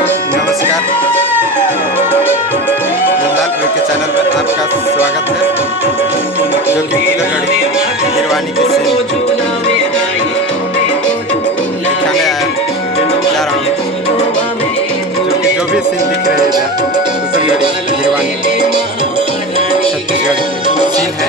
नमस्कार। नंदलाल के चैनल पर आपका स्वागत है। जो कि फुलगढ़ी गिरवानी के सीन दिखाने जा रहा हूँ। जो भी सीन दिख रहे हैं फुलगढ़ी गिरवानी छत्तीसगढ़ की सीन है।